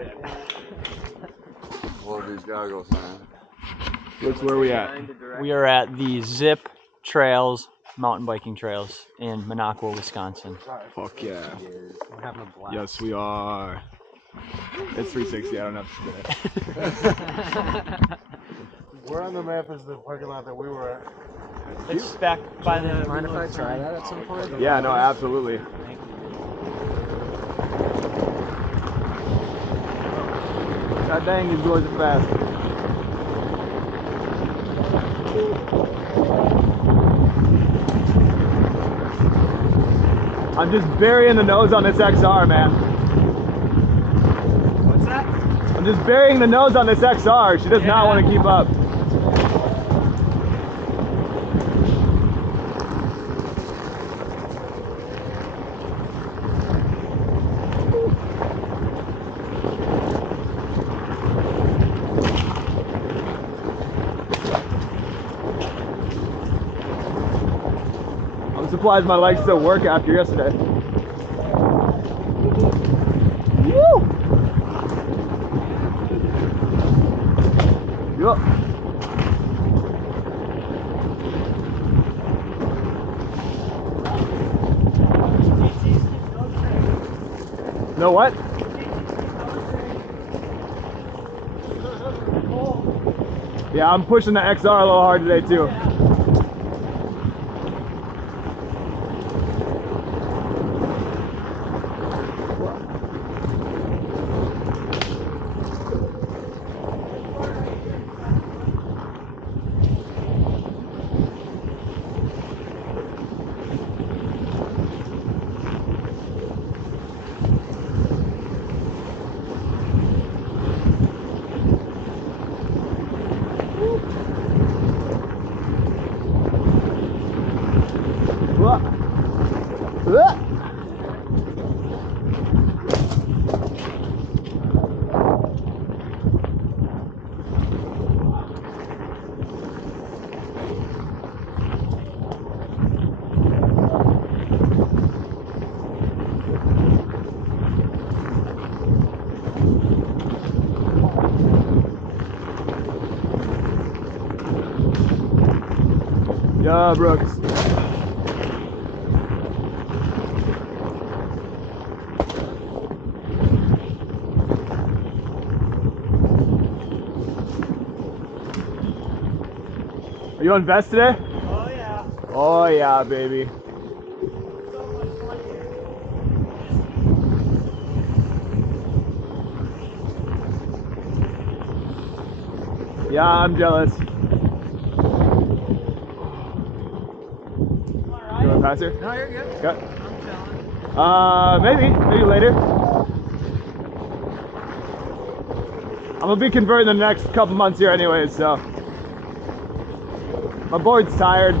bit. Love these goggles, man. Looks where we at? We are at the Zip Trails, mountain biking trails in Minocqua, Wisconsin. Fuck yeah. We're having a blast. Yes, we are. It's 360. I don't have to spin it. Where on the map is the parking lot that we were at? It's back by the. Mind if I try that at some point? Yeah, no, absolutely. Thank you. God dang, these boys are fast. I'm just burying the nose on this XR, man. What's that? I'm just burying the nose on this XR. She does not want to keep up. I'm surprised my legs still work after yesterday. Woo! Yup. No what? Yeah, I'm pushing the XR a little hard today too. Yeah, Brooks. Are you on vest today? Oh yeah. Oh yeah, baby. So much fun here. Yeah, I'm jealous. You want to pass here? No, you're good. Okay. I'm chilling. Maybe later. I'm gonna be converting the next couple months here anyways, so. My board's tired.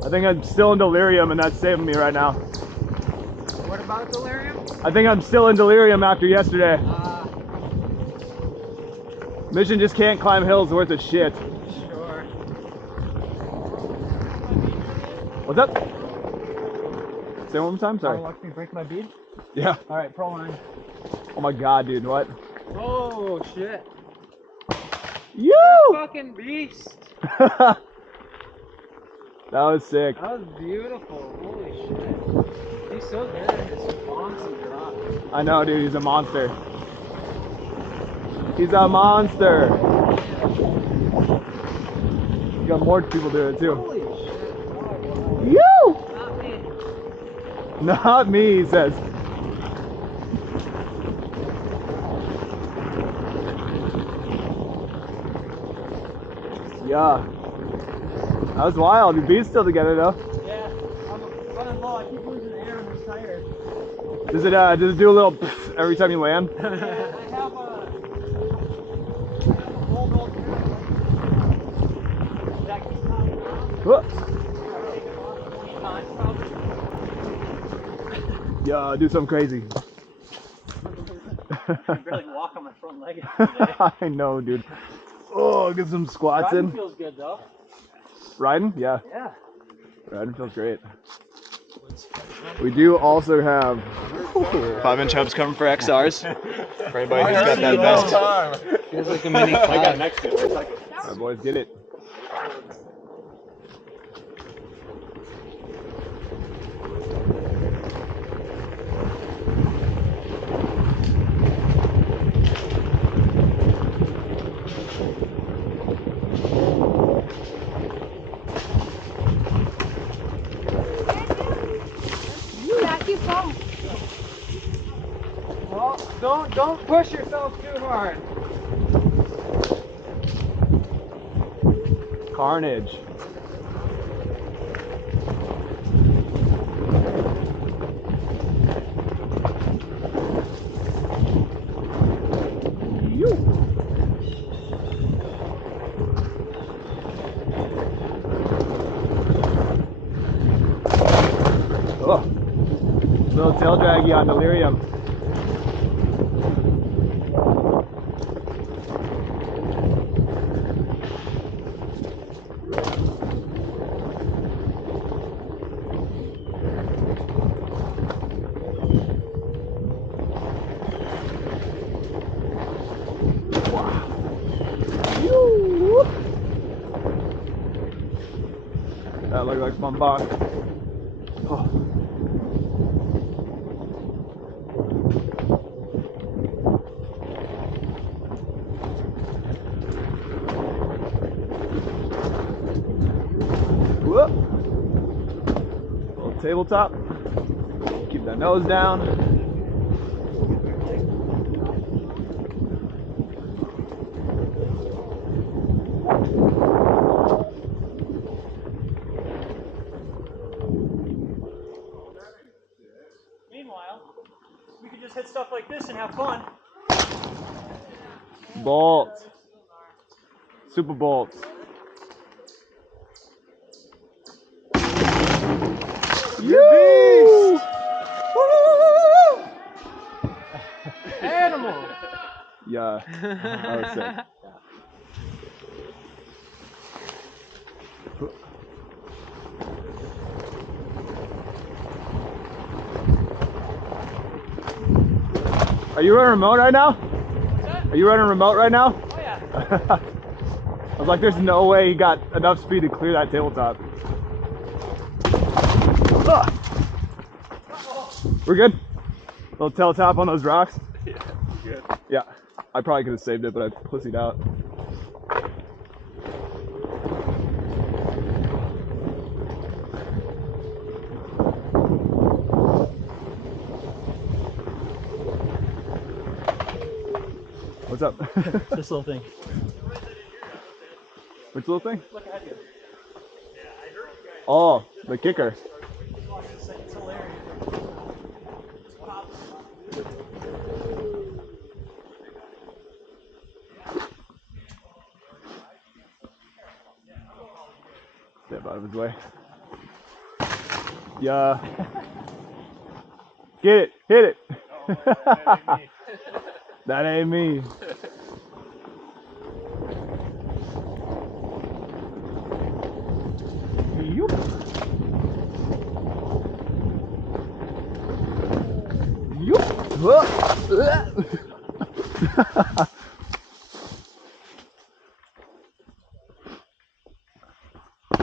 I think I'm still in delirium and that's saving me right now. What about delirium? I think I'm still in delirium after yesterday. Mission just can't climb hills worth of shit. Sure. What's up? Say one more time, sorry. Watch me break my bead? Yeah. Alright, pro line. Oh my god, dude, what? Oh shit. You! Fucking beast. That was sick. That was beautiful. Holy shit. He's so good at his bonks and drops. I know, dude, he's a monster. He's a monster. You got more people doing it too. Holy shit. Oh, wow. You! Not me, he says. Yeah. That was wild. Your beat's still together though. Yeah, I'm running low. I keep losing air and I'm tired. Does it do a little every time you land? I have a old that keeps popping off. Whoa. Take it off 20 times probably. Yeah, do something crazy. I can barely walk on my front leg today. I know, dude. Oh, get some squats Riding in. feels good though. Riding? Yeah. Yeah. Riding feels great. We do also have 5-inch hubs coming for XRs. For anybody who's got that vest. Feels like a mini cloud. Alright, boys, get it. Keep going. Well, don't push yourself too hard. Carnage. Oh, little tail draggy on delirium. That looked like fun box. Oh. Whoop. Little tabletop. Keep that nose down. Meanwhile, we could just hit stuff like this and have fun. Bolts. Super bolts. You! Animal. Yeah, that was sick. Are you running remote right now? Are you running remote right now? Oh yeah. I was like, there's no way he got enough speed to clear that tabletop. Ah. We're good? Little tail tap on those rocks? Yeah, good. Yeah, I probably could have saved it, but I pussied out. What's up? This little thing. Which little thing? Look ahead here. Oh, the kicker. It's hilarious. Step out of his way. Yeah. Get it. Hit it. That ain't me. Yoop. Yoop.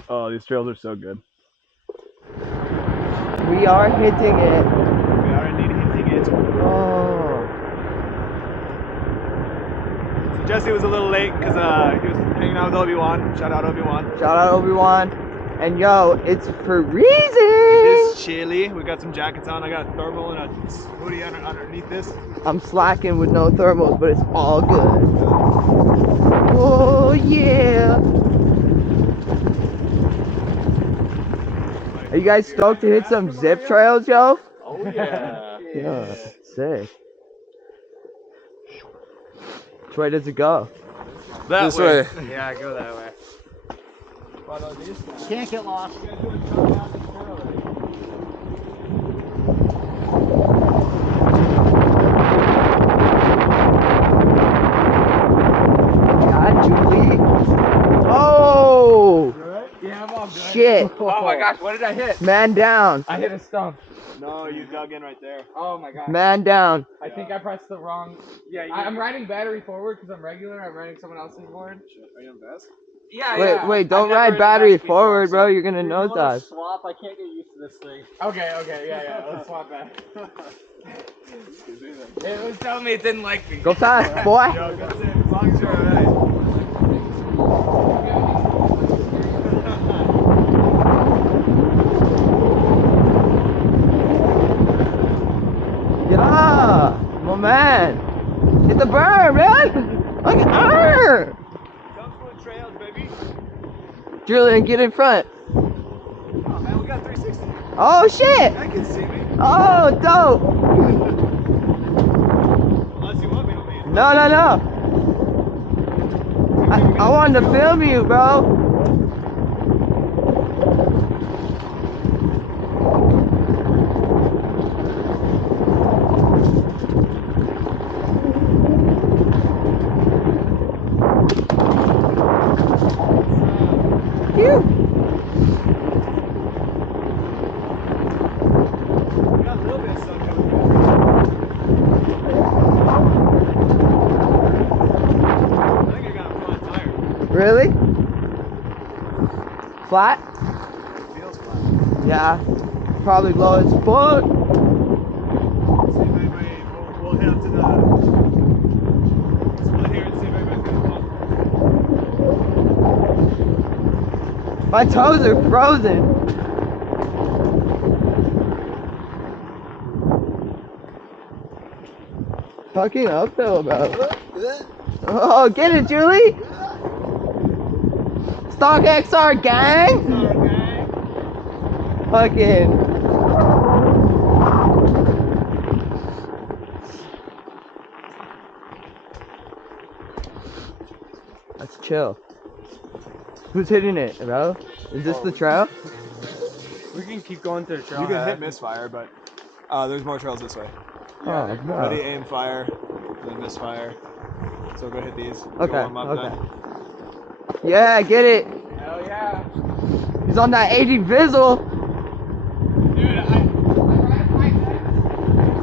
Oh, these trails are so good. We are hitting it. We are indeed hitting it. Oh. So Jesse was a little late because he was hanging out with Obi-Wan. Shout out Obi-Wan. Shout out Obi-Wan. And yo, it's freezing. It is chilly. We got some jackets on. I got a thermal and a hoodie underneath this. I'm slacking with no thermals, but it's all good. Oh yeah. Are you guys stoked to hit some zip trails, yo? Oh Yeah. Yeah, sick. Which way does it go? This way. Yeah, go that way. Can't get lost. God, Julie. Oh! Yeah, I'm all good. Shit. Oh my gosh, what did I hit? Man down. I hit a stump. No, you dug in right there. Oh my gosh. Man down. I think I pressed the wrong. Yeah, I'm riding battery forward because I'm regular. I'm riding someone else's board. Are you on vest? Yeah, Wait, yeah. wait, don't I've never ride ridden battery vest before, forward, bro. so- You're gonna nosedive. Swap. I can't get used to this thing. Okay, yeah. Let's swap back. It was telling me it didn't like me. Go fast, boy. Yo, good thing, as long as you're alright. Yeah, my man. Hit the burn, man. Look at her. Come trails, baby. Julian, get in front. Oh man, we got 360. Oh shit. I can see me. Oh, dope. Unless you want me to lead. No. I wanted to film you, bro. Phew. We got a little bit of sun coming through. I think I got a flat tire. Really? Flat? It feels flat. Yeah. Probably low as fuck. See if anybody, we'll head up to the split here and see if anybody's gonna bump. My toes are frozen. Fucking uphill, bro. Oh, get it, Julie. Stock XR gang. Fucking. Let's chill. Who's hitting it, bro? Is this the trail? We can keep going to the trail. You can hit misfire, but there's more trails this way. Oh, Ready, no. aim, fire, and then misfire. So go hit these. Okay, Go warm up okay. then. Yeah, get it. Hell yeah. He's on that 80 Vizzle. Dude, I ride a bike next.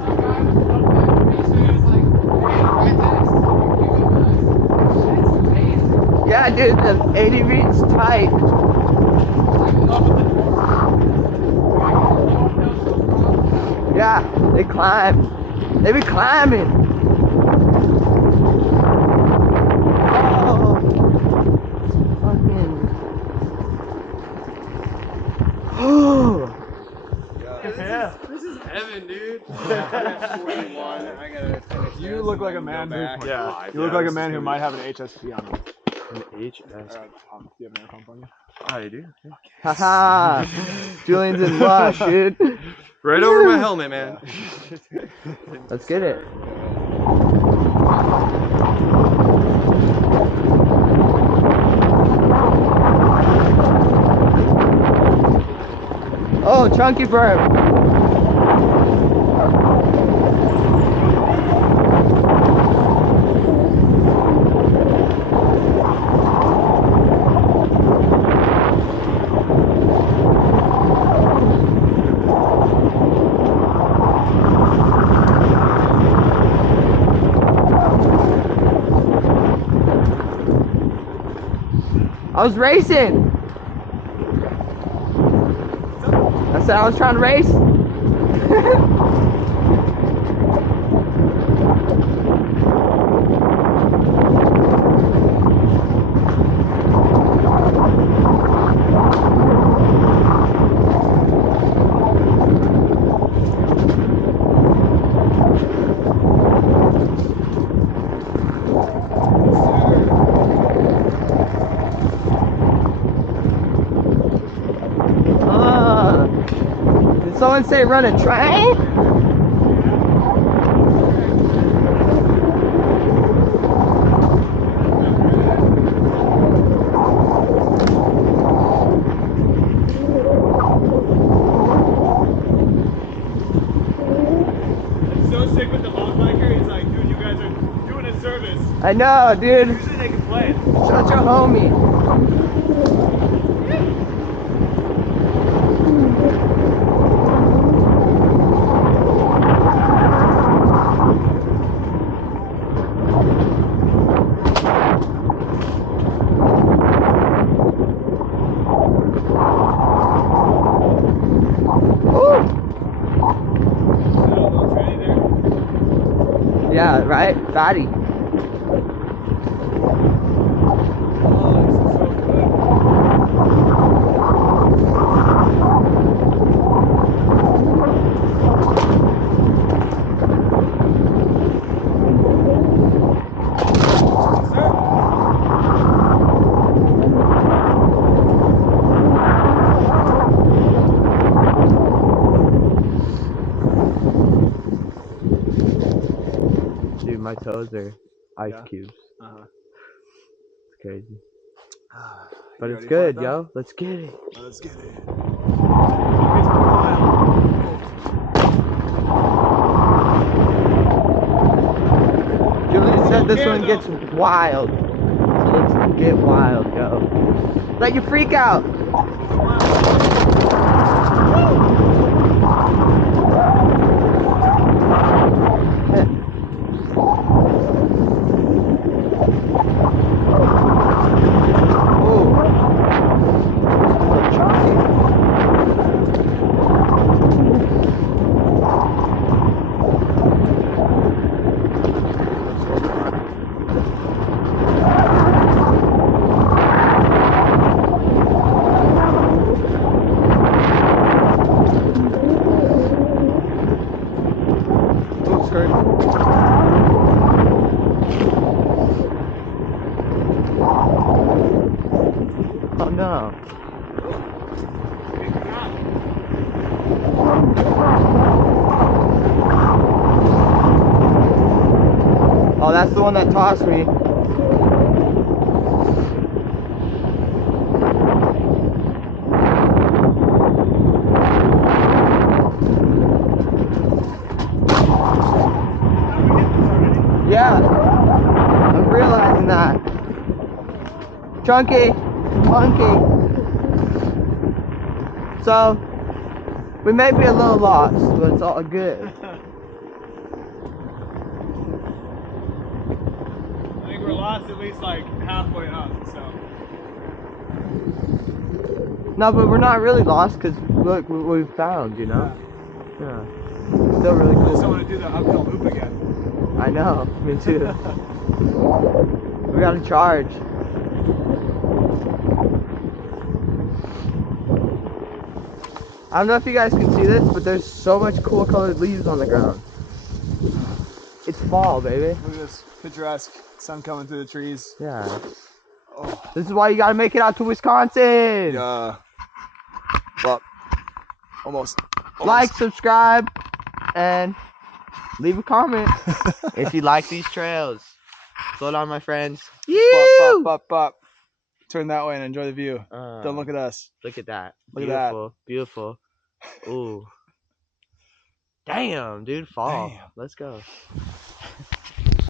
Some guy was up there for me, so he was like, hey, ride next. You go first. It's amazing. Yeah, dude, the 80 V's tight. I'm in love with the trail. Yeah, they climb. They be climbing. Oh, fucking. This is heaven, dude. 41. I gotta finish. You look like a man who, you look like a man who might have an HSP on him. An HS. Do you have an air pump on you? I do. Haha. Julian's in luck, dude. Right over my helmet, man. Let's get it. Oh, chunky burp. I was racing. I said I was trying to race. Did someone say run a train? so sick with the mountain biker. He's like, dude, you guys are doing a service. I know, dude. Usually they complain. Such a homie. Yeah, right? Fatty. Dude, my toes are ice cubes. It's crazy. But it's good, yo. Let's get it. Let's get it. Julian said this one gets wild. So let's get wild, yo. Let your freak out. Oh no. Oh, that's the one that tossed me. Yeah, I'm realizing that. Chunky, monkey. So, we may be a little lost, but it's all good. I think we're lost at least like halfway up, so. No, but we're not really lost because look what we found, you know? Yeah. Still really I just don't cool. want to do the uphill loop again. I know, me too. We gotta charge. I don't know if you guys can see this, but there's so much cool colored leaves on the ground. It's fall, baby. Look at this picturesque sun coming through the trees. Yeah. Oh. This is why you gotta make it out to Wisconsin. Yeah. Well, almost. Like, subscribe, and leave a comment if you like these trails. Float on, my friends. Bop, bop, bop, bop. Turn that way and enjoy the view. Don't look at us. Look at that. Look at that. Beautiful, beautiful. Ooh. Damn, dude, fall. Damn. Let's go.